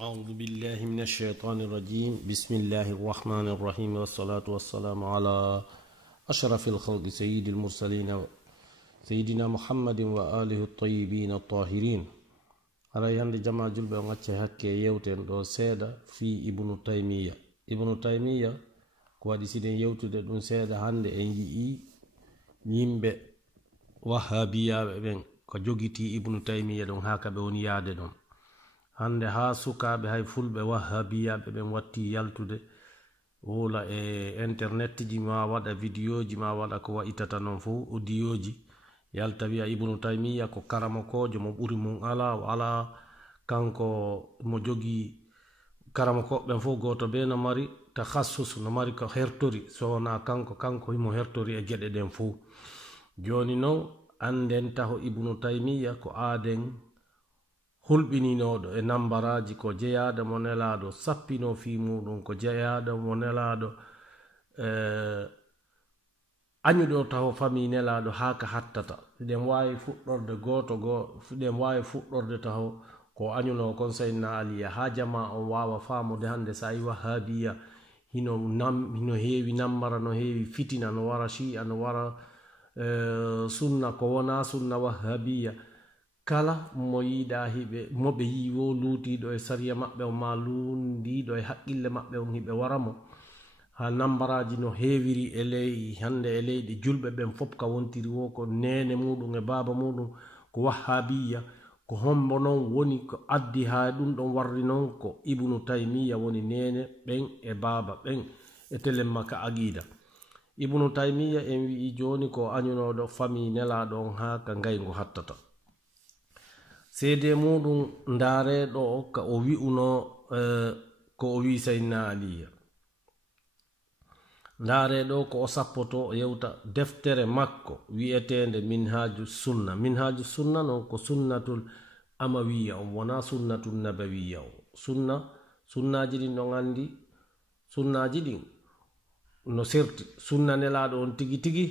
أعوذ بالله من الشيطان الرجيم بسم الله الرحمن الرحيم والصلاة والسلام على أشرف الخلق سيد المرسلين سيدنا محمد وآله الطيبين الطاهرين أريان جماعة جلبة وغتش هكي يوتين دو سيدة في ابن تيمية كوادي سيدين يوتو دون سيدة هند انجي نيمبة وهابية بين كجوغيتي ابن تيمية دون هكا بونياد دون hande ha sukaɓe hay fulɓe wahhabiyaɓe ɓen watti yaltude wola internet ji ma waɗa vidéo ji ma waɗa ko wa'itata non fo audio ji yalta wiya ibnu taymiya ko karamakojo mo ɓuri mum ala kanko mo jogi karamakoɓen fo goto be no mari takhassus no mari ko hertori so wona kanko himo hertori e gueɗe ɗen fo joni noon anden taho ibnu taymiya ko aaden hulɓininoɗo e nambaraji ko jeyaɗo mo nelaɗo sappino fi muɗum ko jeyaɗo mo nelaɗo añuɗo taw fami nelaɗo haka hattata ɗen wawi fuɗɗorde ɗen wawi fuɗɗorde taw ko añuno kon sayyidina aliya ha jama on wawa famude hande sa yi wahhabiya hino heewi nambara no heewi fitina no wara shi'a no wara sunna ko wona sunna wahhabiya kala mo yiɗa hiɓe moɓe yiwo luutiɗo e sariya maɓɓe o ma lundiɗo e haqqille maɓɓe on hiɓe waramo ha nambaraji no heewiri e ley hande e leyɗi julɓe ɓen fof ka wontiri wo ko nene muɗum e baba muɗum ko wahhabiya ko hombo noon woni ko addi ha ɗum ɗon warri noon ko ibnu taymiya woni nene ɓen e baba ɓen e telemma ka aqida ibnu taymiya en wi'i joni ko añunoɗo fami nelaɗo on ha ka ngaygo hattata seede muɗum ndareɗo ka o wi'uno ko o wi sayyidina aliya ndareɗo ko o sappoto o yewta deftere makko wi'etende minhaju sunna non ko sunnatul amawiya on wona sunnatul nabawiya o sunnaji ɗin ɗon andi sunnaji ɗin no serti sunna nelaɗo on tigi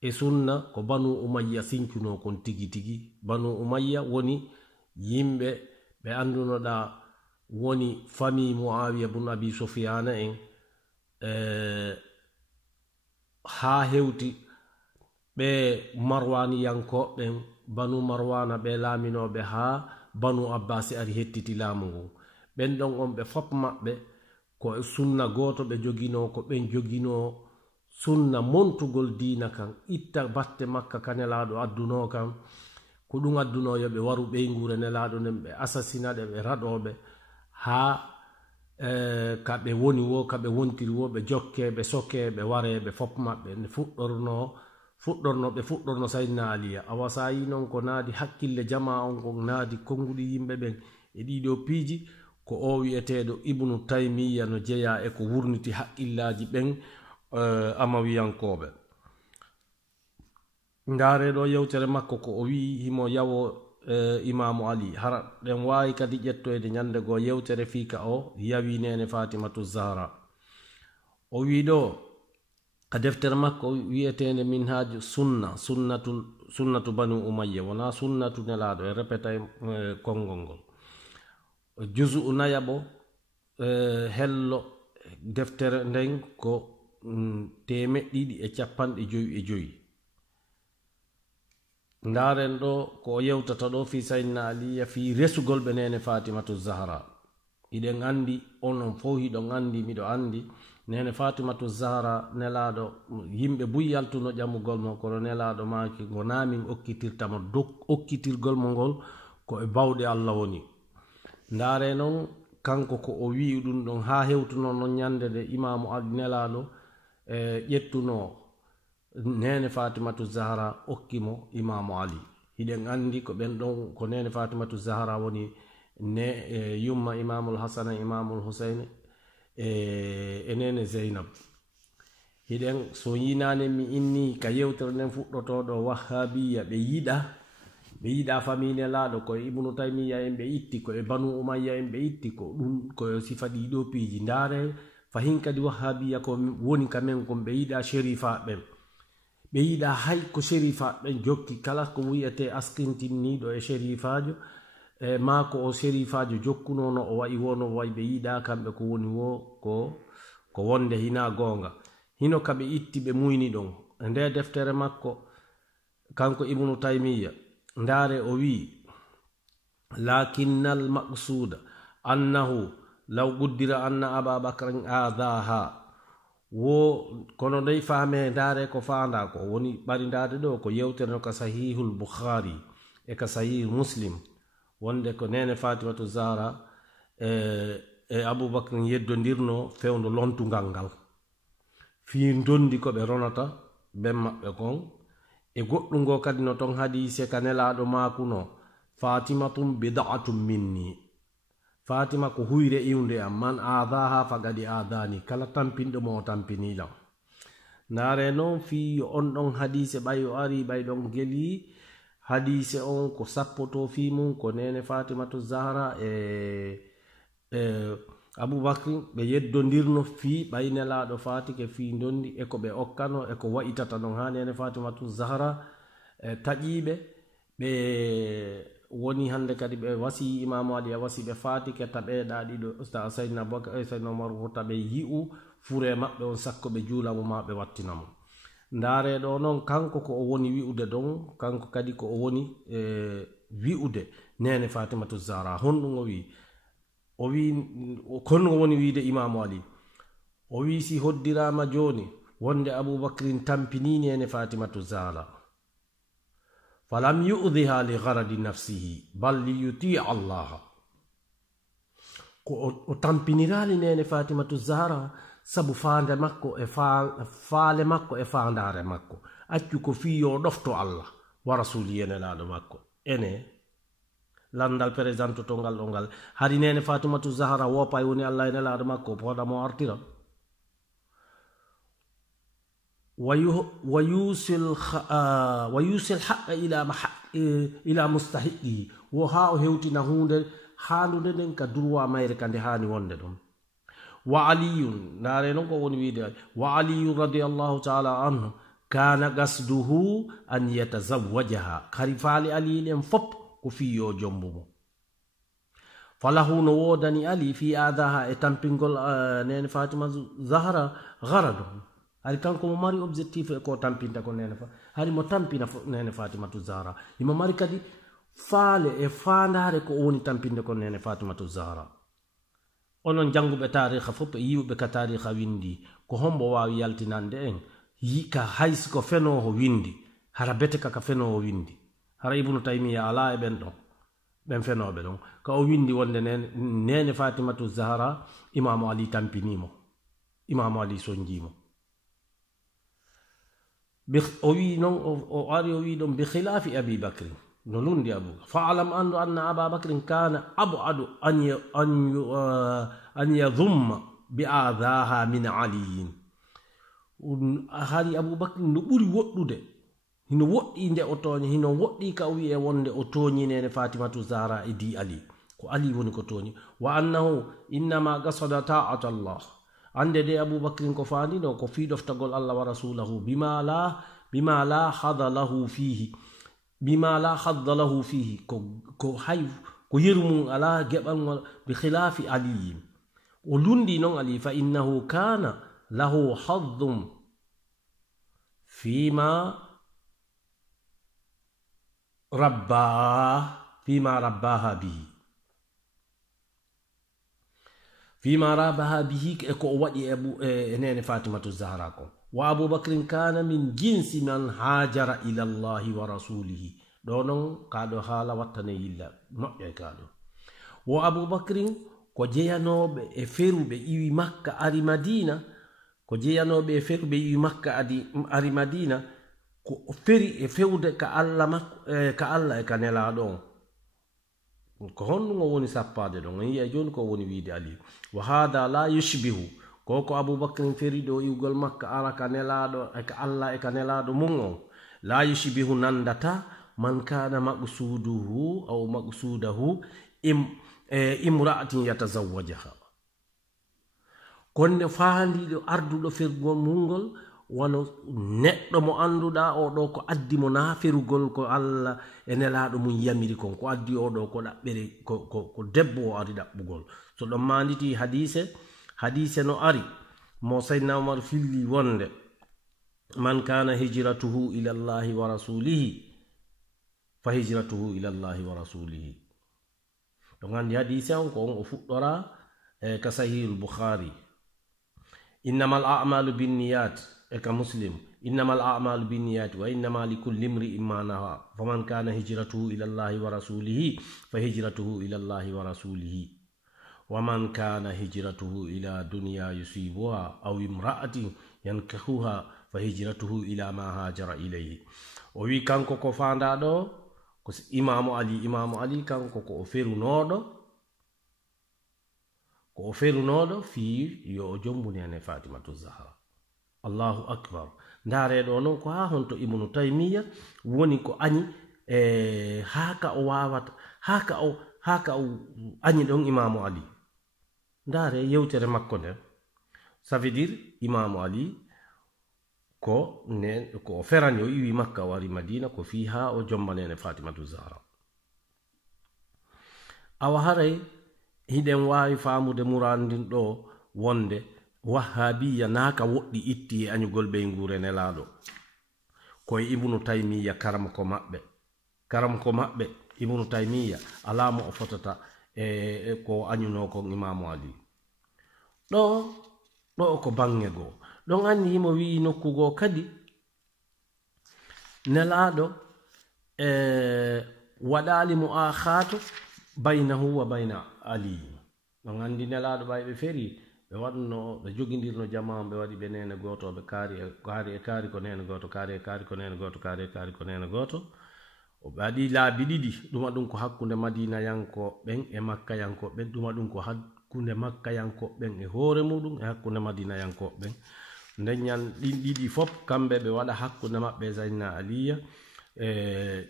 e sunna ko banu umayya sincuno kon tigi banu umayya woni yimɓe ɓe andunoɗa woni fami muawiya bun abi sufyana en ha hewti ɓe marwaniyankoɓen banu marwana ɓe laaminoɓe ha banu abbasi ari hettiti laamu ngun ɓen ɗon on ɓe fop maɓɓe ko sunna goto ɓe jogino ko ɓen jogino sunna montugol diina kan itta batte makka ka nelaɗo adduno kan ko ɗum adduno yoɓe waru ɓeygure nelaɗo nden ɓe asasina ɗe ɓe raɗoɓe ha kaɓe woni wo kaɓe wontiri wo ɓe jokke ɓe soke ɓe ware ɓe fop maɓɓe nde fuɗɗorno sayyidina aliya awa sa yi noon ko naadi hakkille jama on ko naadi konguɗi yimɓe ɓen e ɗiɗo piiji ko o wi'eteɗo ibnu taymiya no jeeya e ko wurniti haqqillaji ɓen amawiyankoɓe ndareɗo yewtere makko ko o wi himo yawo imamu ali hara ɗen wawi kadi ƴettoyde ñande goo yewtere fiika o yawi nene fatimatu zahra o wi ɗo ka deftere makko wiyetende minhaju sunnatu banu umayya wona sunnatu nelaɗo e répéta konngol ngol juzu nayaɓo hello deftere nden ko 255 ndaren ɗo ko o yewtata ɗo fi sayyidina aliya fi resugol ɓe nene fatimatu zahra iɗen andi onon fo hiɗon andi miɗo andi nene fatimatu zahra nelaɗo yimɓe buyyaltuno ƴamugol mo kono nelaɗo maki gonamin okkitirtamo okkitirgol mo ngol ko e bawɗe allah woni ndare noon kanko ko o wi ɗum ɗon ha hewtuno non ñande nde imamu ali nelaɗo ƴettuno nene fatimatu zahra okkimo imamu ali hiɗen andi ko ɓen ɗon ko nene fatimatu zahra woni yumma imamul hasana imamul husaine e nene zeynab hiɗen so yinane mi inni ka yewtere nden fuɗɗotoɗo wahhabiya ɓe yiɗa famine laaɗo koye ibnu taymiya en ɓe itti koye banu umayya en ɓe itti ko ɗum koye sifa ɗiɗo piiji ndaare fahin kadi wahhabiya ko woni kamen kon ɓe yiɗa shérifa ɓen ɓe yiɗa hay ko shérifa ɓen jokki kala ko wiyete askintinniɗo e shérifajo maako o sérifajo jokkunono o wayi wono wayi ɓe yiiɗa kamɓe ko woni wo ko wonde hina goonga hino ka ɓe itti ɓe muyni ɗon e nde deftere makko kanko ibnu taymiya ndaare o wi lakinnal maqsuda annahu law guddira anna ababacrin adaha wo kono ndey faame ndaare ko faanda ko woni ɓari ndaade ɗo ko yewtere no ka sahihul bukhari e ka sahih muslim wonde ko nene fatimatu zahra e aboubacrin yeddodirno fewndo lontugal ngal fi dondi ko ɓe ronata ɓen maɓɓe kon e goɗɗum ngo kadi no ton hadise ka nelaɗo makuno fatimatum bid'atum minni fatima ko huyre iwde am man adaha fagadi adani kala tampinɗo mo o tampinilam ndaare noon fi on ɗon hadise ɓay o ari ɓay ɗon geli hadise on ko sappoto fi mum ko nene fatimatu zahra e aboubacrin ɓe yeddodirno fi ɓay nelaɗo fatike fi dondi e ko ɓe okkano e ko wayitata ɗon ha nene fatimatu zahra taƴiɓe ɓe woni hande kadi ɓe wasi imamu ali a wasi ɓe fatike taɓeɗa ɗiɗo saydna aboubacar saydna omar ko taɓe yi'u fure maɓɓe on sakko ɓe juulamo ma ɓe wattinamo ndaare ɗo noon kanko ko o woni wi'ude ɗon kanko kadi ko o woni wi'ude nene fatimatu zahra honɗum o wi konno woni wiide imamu ali o wi si hoddirama joni wonde aboubacrin tampini nene fatimatu zahra falam yu'dhiha li gharadi nafsihi bal li yuti allaha ko o tampinirali nene fatimatu zahra sabu faande makko e faale makko e faandare makko accu ko fiyo ɗofto allah wa rasuli yenelaɗo makko ene landal présente to ngal ɗo ngal hari nene fatimatu zahra wopa woni allah e nelaɗo makko poɗamo artira wayusil haqqa ila mustahiqihi wo ha o hewtina hunde handude nden ka droit mayre ka nde hani wonde ɗon wa aliyun ndaare noon ko woni wiide wa aliyun radiallahu taala anhu kana gasduhu an yatazawwajaha kari faali aliɗen fop ko fiyo jombumo falahu no wodani ali fi adaha e tampingol nene fatima zahra garadum hari kanko mo mari objectif e ko tampinta ko nene hari mo tampina nene fatimatu zahra imo mari kadi faale e faandare ko woni tampinde ko nene fatimatu zahra onon janguɓe tariha fof e yiwɓe ka tariha windi ko hombo wawi yaltinande en yika haysi ko fenoho windi hara bete kaka fenoho windi hara ibnu taymiya ala e ɓen ɗon ɓen fenoɓe ɗon ka o windi wonde nene fatimatu zahra imamu ali tampinimo imamu ali sonjimo o wi noon o ari o wi ɗon bi khilafi abi bacrin no lundi aboubacar fa alam andu anna ababacrin kana abadu an yadumma bi adaha min aliyin hari aboubacrin no ɓuri woɗɗude hino woɗɗi nde o tooñi hino woɗɗi ka o wi e wonde o tooñi nene fatimatu zahra e di ali ko ali woni ko tooñi wa annahu innama gasada ta'ata allah ande de aboubacrin ko faandino ko fiiɗoftagol allah wa rasulahu bima la hada lahu fihi ko hay ko yirmum ala geɓalngol bi khilafi aliyin o lundi noon ali fa innahu kana lahu haddum fima rabbaha bihi e ko o waɗi e nene fatimatu zahra ko wa aboubacrin kana min jinsi man hajara ila llahi wa rasulihi ɗo noon kaɗo haala wattane yilla moƴƴe kaɗo wo aboubacrin ko jeyanoɓe e feruɓe iwi makka ari madina ari madina ko feri e fewde ka allah e ka nelaɗo on ko honɗum o woni sappade ɗon en yiya joni ko woni wiide ali wa hada la yushbihu ko aboubacrin feriɗo iwgol makka ara ka nelaɗo e ka allah e ka nelaɗo mum on la yushbihu nandata man kana maqsudahu imra'atin yatazawwajaha konne faandiɗo arduɗo fergol mungol wono neɗɗo mo annduɗa oɗo ko addi mo naaferugol ko Allah e nelaɗo mum yamiri kon ko addi oɗo ko ɗaɓɓere ko debbo o ari ɗaɓɓugol so ɗon manditi hadise no ari mo sayyidina Umar filli wonde man kana hijratuhu ila Allahi wa rasulihi fa hijratuhu ila Allahi wa rasulihi ɗon andi hadise on ko on o fuɗɗora ka sahihul Bukhari innamal a'malu binniyat ka Muslim innamal a'malu binniyat wa innama likulli imri'in ma nawa faman kana hijratuhu ila Allahi wa rasulihi fa hijratuhu ila Allahi wa rasulihi wa man kana hijratuhu ila dunya yusibuha aw imra'atin yankahuha fa hijratuhu ila ma hajara ilayhi o wi kanko ko fanda ɗo ko imamu ali kanko ko o ferunoɗo fi yo o jombuni ane Fatimatu Zahra Allahu akbar ndare ɗo noon ko ha honto Ibnu Taymiya woni ko añi haka o wawata haka o añi ɗon imamu ali ndare yewtere makko nden ça veut dire imamu ali ko o ferani o iwi Makka o wari Madina ko fi ha o jombanene Fatimatu Zahra awa haray hiɗen wawi famude murandin ɗo wonde wahhabiya naka woɗɗi itti e añugol ɓey ngure nelaɗo koye Ibnu Taymiya karamko maɓɓe Ibnu Taymiya alamo o fotata ko añuno kon imamu ali ɗo ko bange goo ɗon anni himo wi nokkugo kadi nelaɗo waɗali mu'akhatu baynahu wa bayna ali ɗon andi nelaɗo ɓayɓe feri ɓe waɗno ɓe jogidirno jama ɓe waɗi ɓe nene goto ɓe kaari ko nene goto kaari ko nene goto kaari ko nene goto o ɓe waɗi laabi ɗiɗi ɗuma ɗum ko hakkunde madinayankoɓen e makkayankoɓen ɗuma ɗum ko hakkunde makkayankoɓen e hoore muɗum e hakkunde madinayankoɓen ndeñan ɗin ɗiɗi fof kamɓe ɓe waɗa hakkunde maɓɓe Zaynna Aliya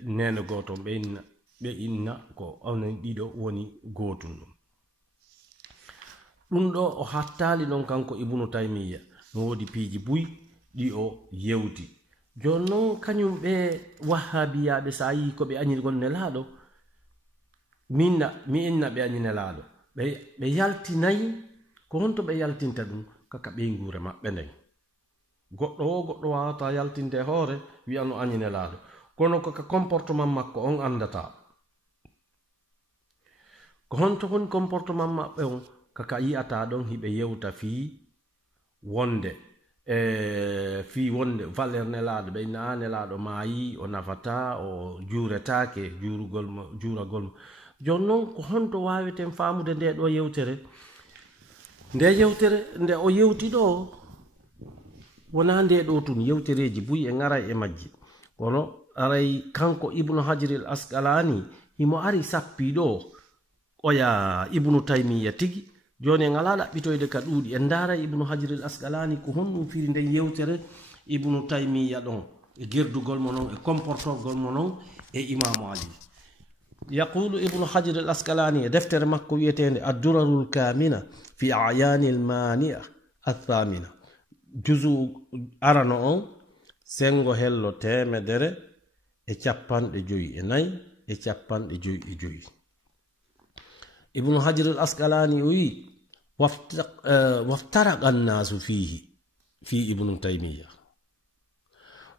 nene goto ɓe inna ko onen ɗiɗo woni gotum ɗum ɗo o hattali ɗon kanko Ibnu Taymiya no wodi piiji buy ɗi o yewti joni noon kañum ɓe wahhabiyaɓe sa yi ko ɓe añirgol nelaɗo mi inna ɓe añi nelaɗo ɓe yaltinayi ko honto ɓe yaltinta ɗum kaka ɓeygure maɓɓe nden goɗɗo wawata yaltinde hoore wi'a no añi nelaɗo kono kaka comportement makko on andata ko honto woni comportement maɓɓe on kaka yi'ata ɗon hiɓe yewta fii wonde valeur nelaɗo ɓe inna nelaɗo maayi o nafata o juuretake juuragol mo joni noon ko honto waweten famude nde ɗo yewtere nde o yewti ɗo wona nde ɗo tun yewtereji buyi e ngaray e majji kono aray kanko Ibnu Hajar al Asqalani himo ari sappi ɗo oya Ibnu Taymiya tigi joni en ala ɗaɓɓitoyde ka ɗuuɗi en ndaara Ibnu Hajar al Asqalani ko honɗum firi nden yewtere Ibnu Taymiya ɗon e gerdugol mo noon e comportogol mo noon e Imamu Ali yaqulu Ibnu Hajar al Asqalani e deftere makko wiyetende Ad-Durarul Kamina fi A'yani al-Mania athamina juzu arano on sengo hello 154 e 55 Ibnu Hajar al Asqalani wi waftaraqa an-nasu fi Ibnu Taymiya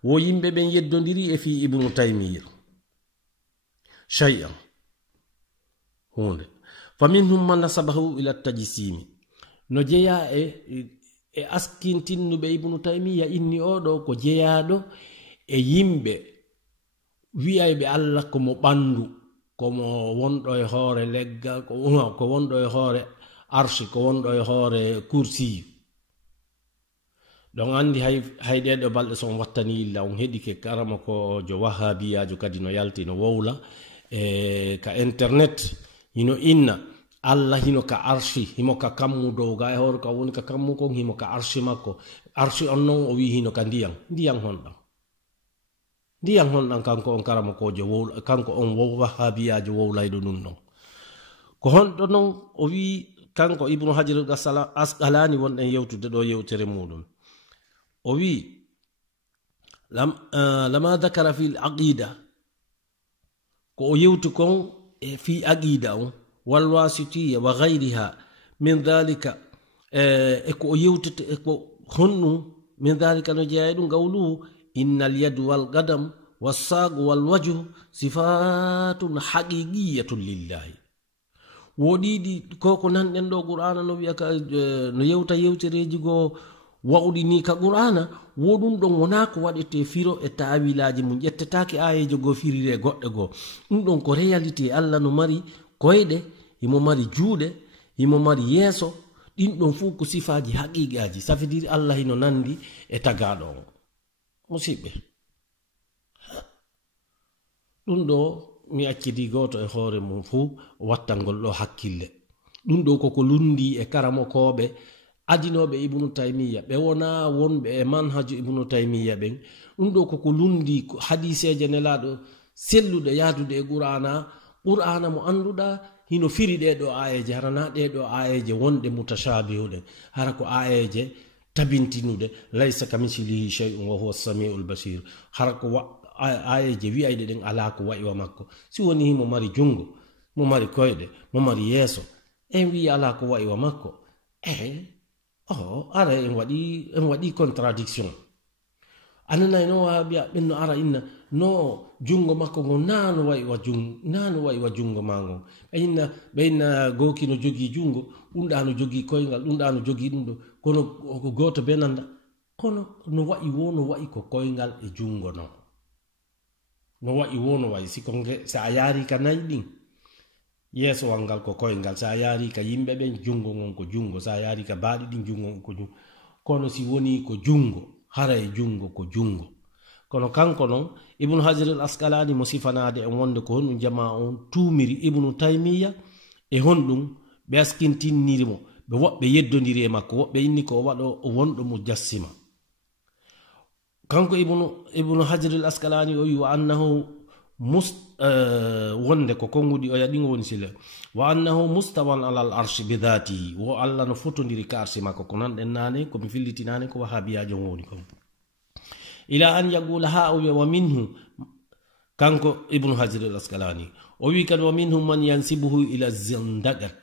wo yimɓe ɓen yeddodiri e fi Ibnu Taymiya shay'an hunde faminhum man nasabahu ila tajsimi no jeeya e askintinnuɓe Ibnu Taymiya inni oɗo ko jeeyaɗo e yimɓe wiyayɓe Allah komo ɓandu komo wonɗo e hoore leggal ko wonɗo e hoore arshi ko wonɗo e hoore kursiyu ɗon andi hay ɗeɗo balɗe son wattani illa on heɗi ke karama ko jo wahhabiyajo kadi no yalti no wowla ka internet hino inna Allah hino ka arshi himo ka kammu dow ga e hoore ka woni ka kammu kon himo ka arshi makko arshi on non o wi hino ka ndiyam honɗam kanko on karama kojo wowla kanko on wahhabiyajo wowlayɗo ɗum non ko honɗo non o wi kanko Ibnu Hajar al Asqalani wonɗen yewtude ɗo yewtere muɗum o wi lama dhakara fi al-aqida ko yewtu kon fi aqida wal wasitiyya wa ghayriha min dhalika ko yewtu ko honnu min dhalika no jaydu qawlu innal yad wal qadam was saq wal wajh sifatun haqiqiyyatun lillahi wodidi koko nan den do qur'ana no wiya ka no yewta yewtereji go wawdi ni ka qur'ana wodun don wona ko wadete firo e taawilaji mun jettataaki ayejo go firire godde go dum don ko reality Allah no mari koyde imo mari juude imo mari yeso din don fu ko sifaji haqiqaji ça veut dire Allah hino nandi e tagado musibe dum do mi accidi goto e hoore mum fu wattangol do hakkille dum do koko lundi e karamo kobe adinobe ibnu taymiya be wona wonbe e manhaju ibnu taymiya ben dum do koko lundi hadiseje nelado sellude yaadude e qur'ana mo anduda hino firi de do ayeje harana de do ayeje wonde mutashabihude hara ko ayeje tabintinude laysa kamithlihi shay'un wa huwa as-sami'ul basir hara ko ayeje wi ayde den ala ko wa'i wa makko si woni mo mari jungo mo mari koyde mo mari yeso en wi ala ko wa'i wa makko ara en wadi contradiction anana no biya benno ara inna no jungo makko go nano wa'i wa jungo mango inna goki no jogi jungo dunda no jogi koyngal dunda no jogi dum kono ko goto benanda kono no wa'i ko koyngal e jungo no wa'i wono wa'i sikonge sa ayari kanayɗin yeso wangal ko koyngal sa ayari ka yimɓe ɓen jungo ngon ko jungo sa ayari ka baaɗi ɗin jungo ngon ko jungo kono si woni ko jungo hara e jungo ko jungo kono kanko non ibnu hajar al asqalani mo sifanade en wonde ko honɗum jama on tumiri ibnu taymiya e honɗum ɓe askintinnirimo ɓe woɓɓe yeddodiri e makko woɓɓe inni ko waɗo wonɗo mo jassima kanko ibnu hajar al asqalani o wi wa annahu wonde ko kongudi o yadingo woni sile wa annahu mustawan ala al arsh bi dhatihi wo alla no fotondiri ka arshi makko ko nan den nane ko mi filliti nane ko wahabiyajo woni ko ila an yaqula ha wa minhu kanko ibnu hajar al asqalani o wi kad wa minhum man yansibuhu ila zindaqat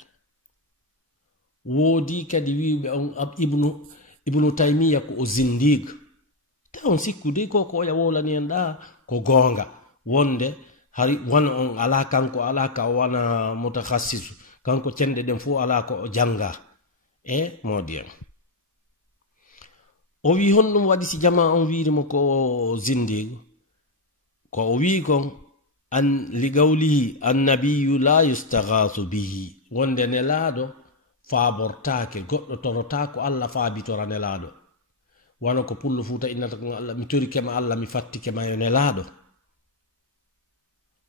wodi kadi wiɓe on ibnu taymiya ko o zindigue on sikkude ko ya wolani en da ko gonga wonde hari wan on ala kanko ala ka wana mutakhassisu kanko cende den fu ala ko janga e modien o wi honnum wadi si jama on wiiri mo ko zindigo ko o wi kon an li gawlihi annabiyyu la yustaghathu bihi wonde ne laado faabortaake goddo torota ko alla faabitora ne laado wano ko pullo fuuta innata ko Allah mi tori kema Allah mi fatti kema yo ne laado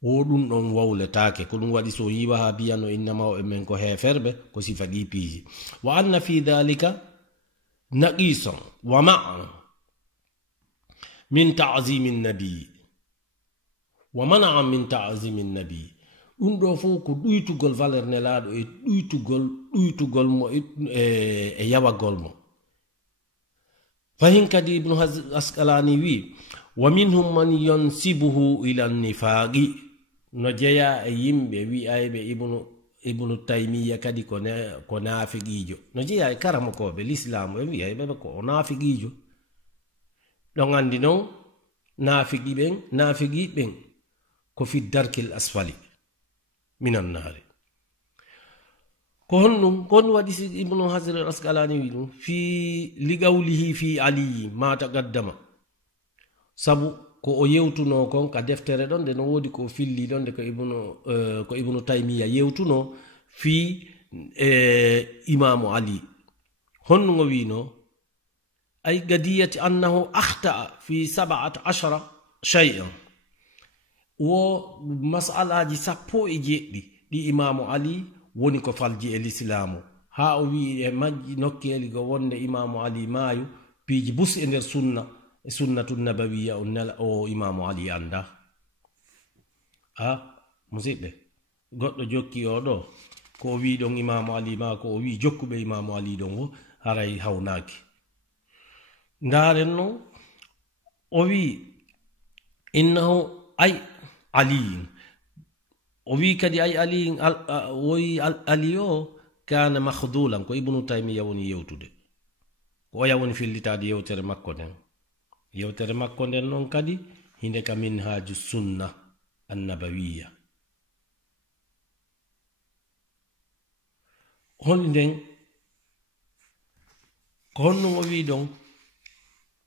wo dum don wawletaake ko dum wadi so yiwa ha biyano innama men ko heferbe ko sifa di piiji wa anna fi dhalika naqisan wa ma'a min ta'zim an-nabi wa man'a min ta'zim an-nabi dum do fu ko duytugol valeur ne laado e duytugol mo e yawagol mo fahin kadi ibnu asqalani wi wa minhum man yansibuhu ila an-nifaqi no jeya e yimbe wi aybe ibnu taymiya kadi ko nafiqijo no jeya e karamo ko be l'islam e wi aybe ko nafiqijo don andi non nafiqi ben ko fi darkil asfali minan nari ko honnum kon wadi ibnu hajar al asqalani wi dum fi ligawlihi fi ali ma taqaddama sabu ko o yewtuno kon ka deftere don de no wodi ko filli don de ko ibnu taymiya yewtuno fi imamu ali honno wino ay gadiyati annahu akhta fi 17 shay'an wo mas'alaji sappo e jeddi di imamu ali woni ko falji e l'islamu ha o wi e majji nokkeli go wonde imamu ali maayu piiji bus e nder sunnatun nabawiyya o imamu ali anda musidɓe goɗɗo jokki o ɗo ko o wi ɗon imamu ali ma ko o wi jokkuɓe imamu ali ɗon o haray hawnaki ndaren noon o wi innahu ay aliyin o wi kadi ay aliyin woyi ali o kana makhdulan ko ibnu taymiya woni yewtude ko o yawoni fillitade yewtere makko nden non kadi hinde ka minhaju sunna annabawiya holi nden ko honnum o wi ɗon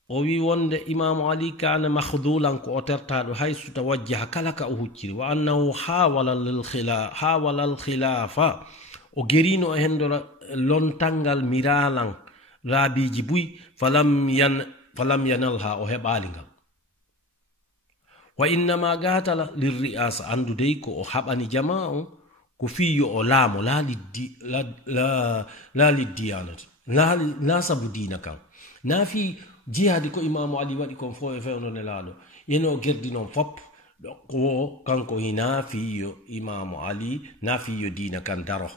o wi wonde imamu ali kana makhdulan ko o tertaɗo hay so tawajjaha kala ka o hucciri wa annahu hawala alkhilafa o gerino e hendora lontangal miralan raabiji buy falam yanalha o heɓali ngal wa innama gatala lirri'asa andudey ko o haɓani jama o ko fiyo o laamo laali diyanati la sabu dina kan na fi jihadi ko imamu ali waɗi kon fo e fewnone laaɗo yeno gerdi noon fop ko kanko hina fiyo imamu ali na fiyo dina kan daro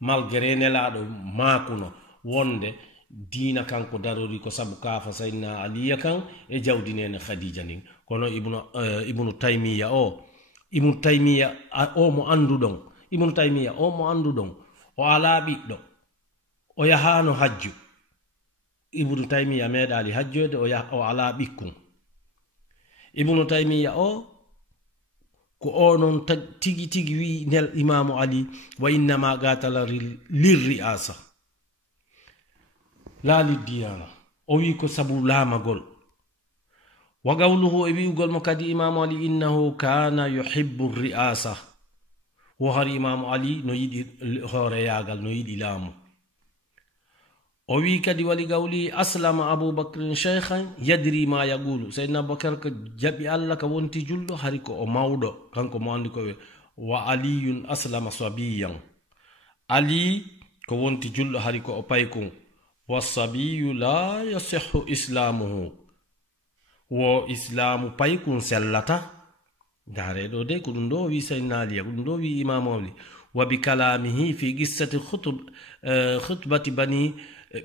malgré nelaɗo makuno wonde dina kanko darori ko sabu kafa sayna aliya kan e jawdinene khadija nin kono ibnu taymiya o mo anduɗon ibnu taymiya o mo anduɗon o ala ɓiɗɗo o yahano hajju ibnu taymiya meeɗali hajjode o ala ɓikkun ibnu taymiya o ko o non tigi wi nel imamu ali wa innama gatala lirri'asa la liddiyana o wi ko sabu laamagol wa gawluhu e wi'ugol mo kadi imamu ali innahu kana yuhibbu ri'asa wo har imamu ali no yiɗi hoore yagal no yiɗi laamu o wi kadi wali gawli aslama aboubacrin cheikhan yadri ma yaqulu seydna aboubacar ko jaɓi allah ka wonti julɗo hari ko o mawɗo kanko mo andi koɓe wa aliyun aslama sabiyan ali ko wonti julɗo hari ko o paykun wasabiyu la yasihu islamuhu wo islamu paykun sellata dareɗo de ko ɗum ɗo wi seydna aliya ko ɗum ɗo wi imamu ali wa bi kalamihi fi qissati khutbati bani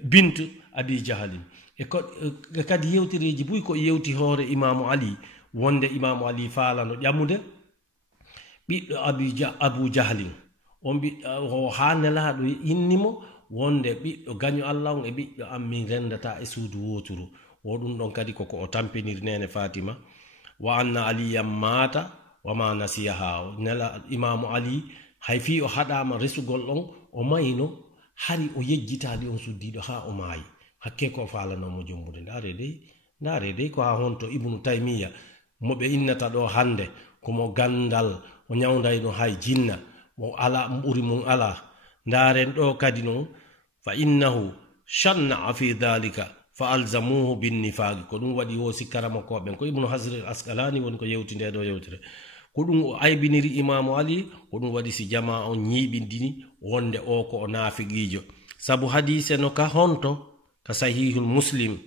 bint abi jahalin e kadi yewtereji buy ko yewti hoore imamu ali wonde imamu ali falano ƴamude ɓiɗɗo abu jahalin on o ha nelaɗo innimo wonde ɓiɗɗo gaño allah on e ɓiɗɗo am min rendata e suudu woturu o ɗum ɗon kadi koko o tampiniri nene fatima wa anna aliyan mata wama nasiyaha nela imamu ali hay fi o haɗama resugol ɗon o mayino hari o yejjitali on suddiɗo ha o maayi hakke ko falanomo jombude ndare dey ko ha honto ibnu taymiya moɓe innata ɗo hande komo gandal o nyawdayno hay jinna mo ala ɓuri mum ala ndaren ɗo kadi non fa innahu shanna'a fi dhalika fa alzamuhu binnifaqi ko ɗum waɗi wo sikkarama koɓen ko ibnu hasr al asqalani woni ko yewti nde ɗo yewtere ko ɗum o aybiniri imamu ali ko ɗum waɗi si jama on ñiiɓindini wonde o ko o naafiqiijo sabu hadise no ka honto ka sahihul muslim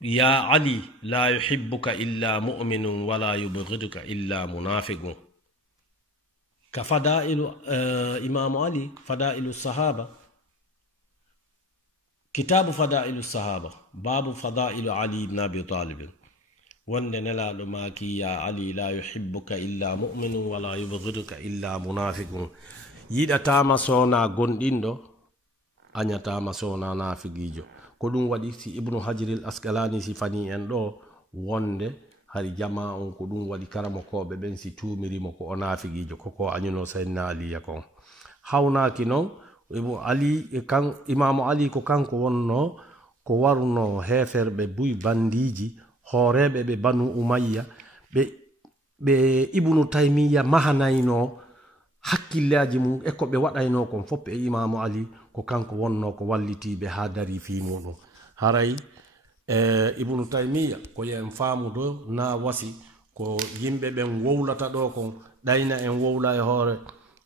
ya ali la yuhibbuka illa mu'minun wala yubghiduka illa munafiqun ka fadailu imamu ali fadailu sahaba kitabu fadailu sahaba babu fadailu ali ibn abi talib wonde nelaɗo maki ya ali la yuhibbuka illa mu'minun wala yubghiduka illa munafiqun yiɗatama sona gonɗinɗo añatama sona nafiqijo ko ɗum waɗi si ibnu hajril asqalani si fani en ɗo wonde hari jama on ko ɗum waɗi karamo koɓe ɓen si tumirimo ko o nafiqijo koko añuno sayyidina aliya kon hawnaki noon imamu ali ko kanko wonno ko warno heferɓe buy bandiji hooreɓe ɓe banu umayya ɓe ibnu taymiya mahanayno hakkillaji mum e ko ɓe waɗayno kon fof e imamu ali ko kanko wonno ko wallitiɓe ha dari fi muɗum haray ibnu taymiya ko yen faamu do na wasi ko yimɓe ɓen wowlata ɗo kon ɗayna en wowla e hoore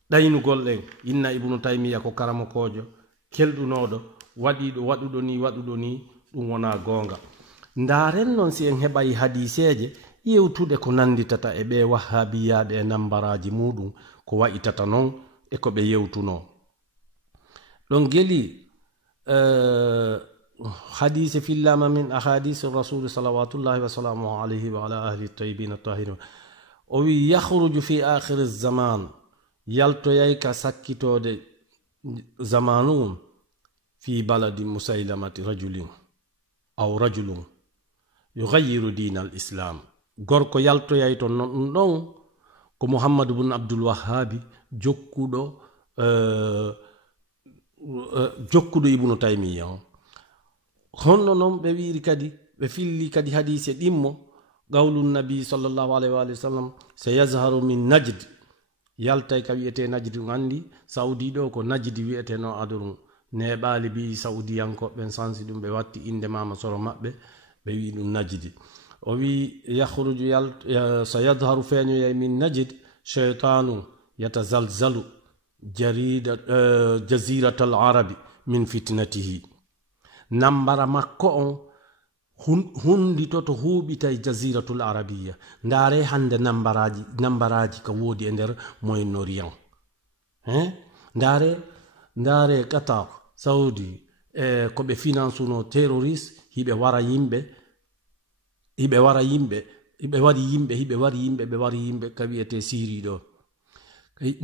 ɗaynugol ɗen inna ibnu taymiya ko karamakojo kelɗunoɗo waɗuɗo ni ɗum wona gonga ndaren noon si en heɓay hadiseje yewtude ko nanditata e ɓe wahhabiyaɓe e nambaraji muɗum ko wa'itata noon e ko ɓe yewtuno ɗon geli حديث في اللام من أحاديث الرسول صلوات الله وسلامه عليه وعلى أهل الطيبين الطاهرين ويخرج في آخر الزمان يلتو ييك سكتو دي زمانون في بلد مسيلمة رجل أو رجل يغير دين الإسلام غوركو يلتو ييتو نون ko Muhammad ibn Abdul Wahhab jokkudo ibnu Taymiya honno non be wiiri kadi be filli kadi hadise dimmo qawlu nabi sallallahu alaihi wa sallam sayazharu min najd yaltay ka wiete najd andi saudi do ko najd wiete no aduru ne baali bi saudiyanko ben sansi dum be watti inde mama soro mabbe be wi dum najd o wi yakhruju sayadharu fa'nu min najd shaytanu yatazalzalu jaziratal arabi min fitnatihi nambara makko on hundito to huɓitay jaziratul arabiya ndaare hande nambaraji ka woodi e nder moyen orient ndaare qatar saudi ko ɓe finance no terroriste hiɓe wari yimɓe ka wiyete Syrie ɗo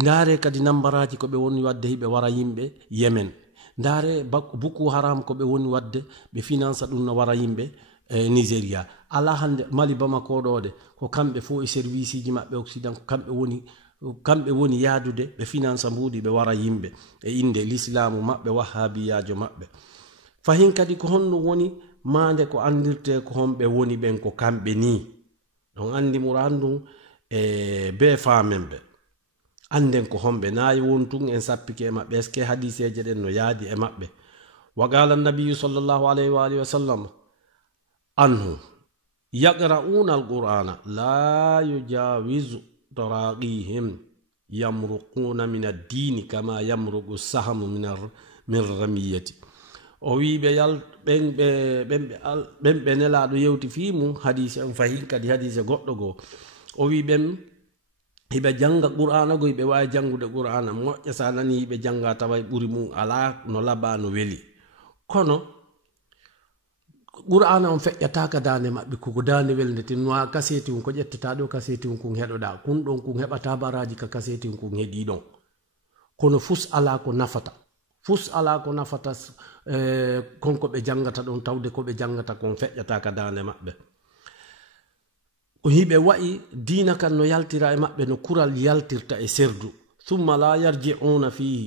ndaare kadi nambaraji ko ɓe woni wadde hiɓe wara yimɓe Yemen ndaare Boko Haram ko ɓe woni wadde ɓe finance ɗum no wara yimɓe Nigeria ala hande Mali Bamako ɗode ko kamɓe fo e service ji maɓɓe occident kamɓe woni yaadude ɓe finance mbuɗi ɓe wara yimɓe e inde l'islamu maɓɓe wahhabiyajo maɓɓe fahin kadi ko honno woni mande ko andirte ko honɓe woni ɓen ko kamɓe ni ɗon andi murandum e be famemɓe anden ko hombe nayi wontun en sappike e maɓɓe est ce que hadiseje ɗen no yaadi e maɓɓe wa qala nabiyu sallallahu alayhi wa alihi wa sallam anhu yaqra'una alqur'ana la yujawizu taraqihim yamruquna min ad-din kama yamruqu as-sahmu min ramiyati o wi ɓe nelaɗo yewti fi mum hadise on fahin kadi hadise goɗɗo goo o wi ɓen hiɓe janga qur'ana go hiɓe wawi jangude qur'ana moƴƴa sa nani hiɓe janga tawa ɓuri mum ala no laba no weli kono qur'ana on feƴƴataka dande maɓɓe koko dande welde tin no kaseti on ko ƴettata ɗo kaseti on kun heɗoɗa kun ɗon kun heɓata baraji ka kaseti on kun heeɗi ɗon kono fus ala ko nafata konko ɓe jangata ɗon tawde ko ɓe jangata kon feƴƴataka dande maɓɓe hiɓe wa'i diina kan no yaltira e maɓɓe no kural yaltirta e serdu thumma la yarji'una fihi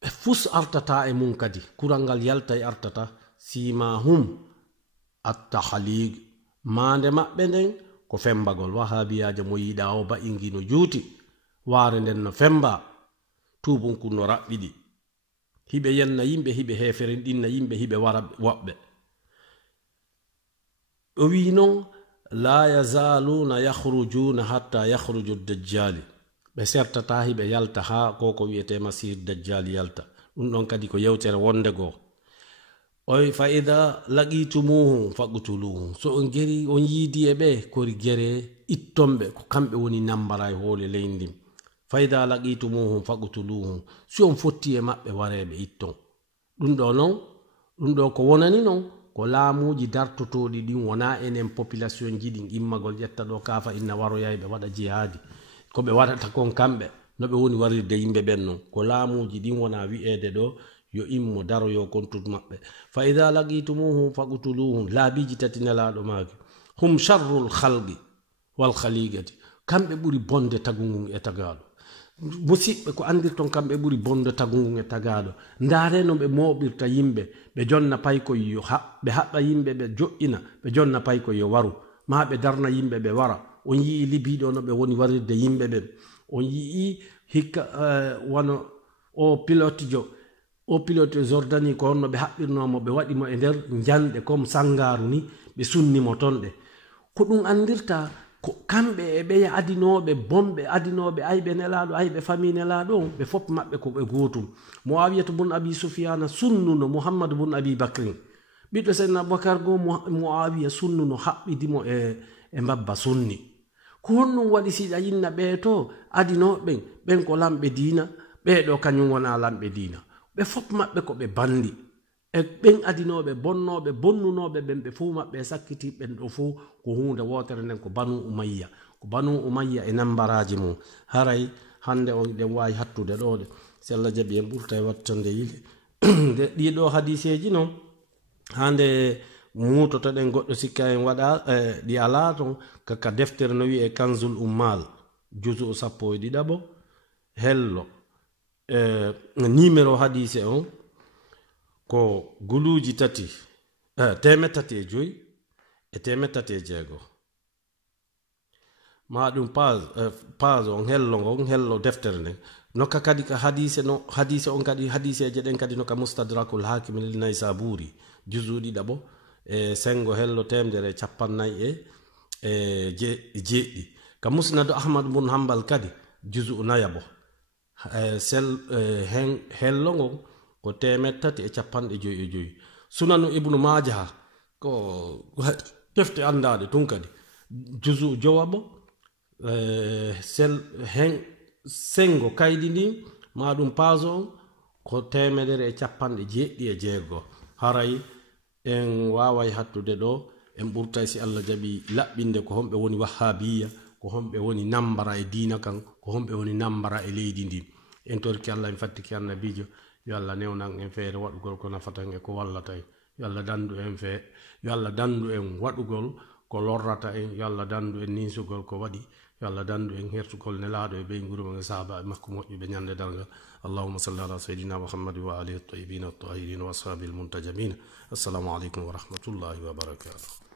ɓe fus artata e mum kadi kural ngal yalta e artata simahum attahalig mande maɓɓe nden ko fembagol wahabiyajo mo yiɗa o ba'ingi no juuti waare nden no femba tubunkun no raɓɓiɗi hiɓe yenna yimɓe hiɓe heferen ɗinna yimɓe hiɓe wara woɓɓe o wi non la yazaluna yakhrujuna hatta yakhruju ad-dajjal be sertata hiɓe yalta ha koko wiyete masir dajjal yalta ɗum ɗon kadi ko yewtere wonde goo oy fa ida laqitumuhum faqtuluhum so on geri on yiidi e ɓe kori gere ittomɓe ko kamɓe woni nambara e hoole leydi fa ida laqitumuhum faqtuluhum si on fotti e maɓɓe wareɓe itton ɗum ɗo non ɗum ɗo ko wonani non ko laamuji dartotoɗi ɗin wona enen population ji ɗin immagol ƴetta ɗo kaafa inna waroyay ɓe waɗa jihadi ko ɓe waɗata kon kamɓe no ɓe woni warirde yimɓe ɓen non ko laamuji ɗin wona wi'ede ɗo yo immo daroyo kontud maɓɓe fa ida laqitumuhum faqtuluhum laabiji tati nelaɗo maaki hum sharrul khalqi wal khaligati kamɓe ɓuri bonde tagungun e tagaɗo musidɓe ko andirton kamɓe ɓuri bonde tagungun e tagaɗo ndaare no ɓe moɓirta yimɓe ɓe jonna paykoy yo ɓe haɓɓa yimɓe ɓe joƴƴina ɓe jonna paykoy yo waru ma ɓe darna yimɓe ɓe wara on yii libiɗo no ɓe woni warirde yimɓe ɓen on yii hikka wano o pilote Jordanie ko honno ɓe haɓɓirnomo ɓe waɗimo e nder janɗe comme sangaru ni ɓe sunnimo ton ɗe ko ɗum andirta ko kamɓe e ɓeya adinoɓe bomɓe adinoɓe ayɓe nelaɗo ayɓe famille nelaɗo ɓe fof maɓɓe ko ɓe gotum Muawiyatu bun Abi Sufyana sunnuno Muhammad bun Abi Bakrin ɓiɗɗo Seydina Abubakar go Muawiya sunnuno haɓɓidimo e mbabba sunni ko honɗum waɗi siɗa yinna ɓe to adinoɓe ɓen ko lamɓe diina ɓeɗo kañum wona lamɓe diina ɓe fof maɓɓe ko ɓe bandi e ɓen adinoɓe bonnoɓe bonnunoɓe ɓen ɓe fuu maɓɓe sakkiti ɓen ɗo fuu ko hunde wotere nden ko banu umayya e nambaraji mum haray hande o ɗen wawi hattude ɗoɗe si Allah jaaɓi en ɓurta e wattande yile de ɗiɗo hadiseji noon hande mutotoɗen goɗɗo sikka en waɗa ɗi ala ton kaka deftere no wiye kanzul ummal juzu 14 hello numéro hadise on ko guluji 3 305 e 306 ma ɗum page on hello deftere nden nokka kadi ka hadise on kadi hadiseje ɗen kadi noka mustadrakul hakim lil naysaburi juzuɗi ɗaɓo e sengo hello 150 e jeɗɗi ka musnadu ahmad bun hambal kadi juzu nayabo hello ngon ko 355 sunanu ibnu majaha ko defte andade tun kadi juzu jowabo sengo kaydi ndi maɗum page on ko 156 haray en waway hattude ɗo en ɓurtay si Allah jaɓi laɓɓinde ko homɓe woni wahhabiya ko homɓe woni nambara e dina kan ko homɓe woni nambara e leydi ndi en torki Allah en fattiki annabijo yo Allah newnan en feere waɗugol ko nafatan e ko wallata en yo Allah dandu en yo Allah dandu en waɗugol ko lorrata en yo Allah dandu en ninsugol ko waɗi yo Allah dandu en hertugol nelaɗo e ɓey nguruma e sahaba e makko moƴƴuɓe ñande dargal allahumma salli ala sayyidina muhammad wa alihi at-tayyibin at-tahirin wa ashabil muntajamin assalamu alaikum wa rahmatullahi wa barakatuh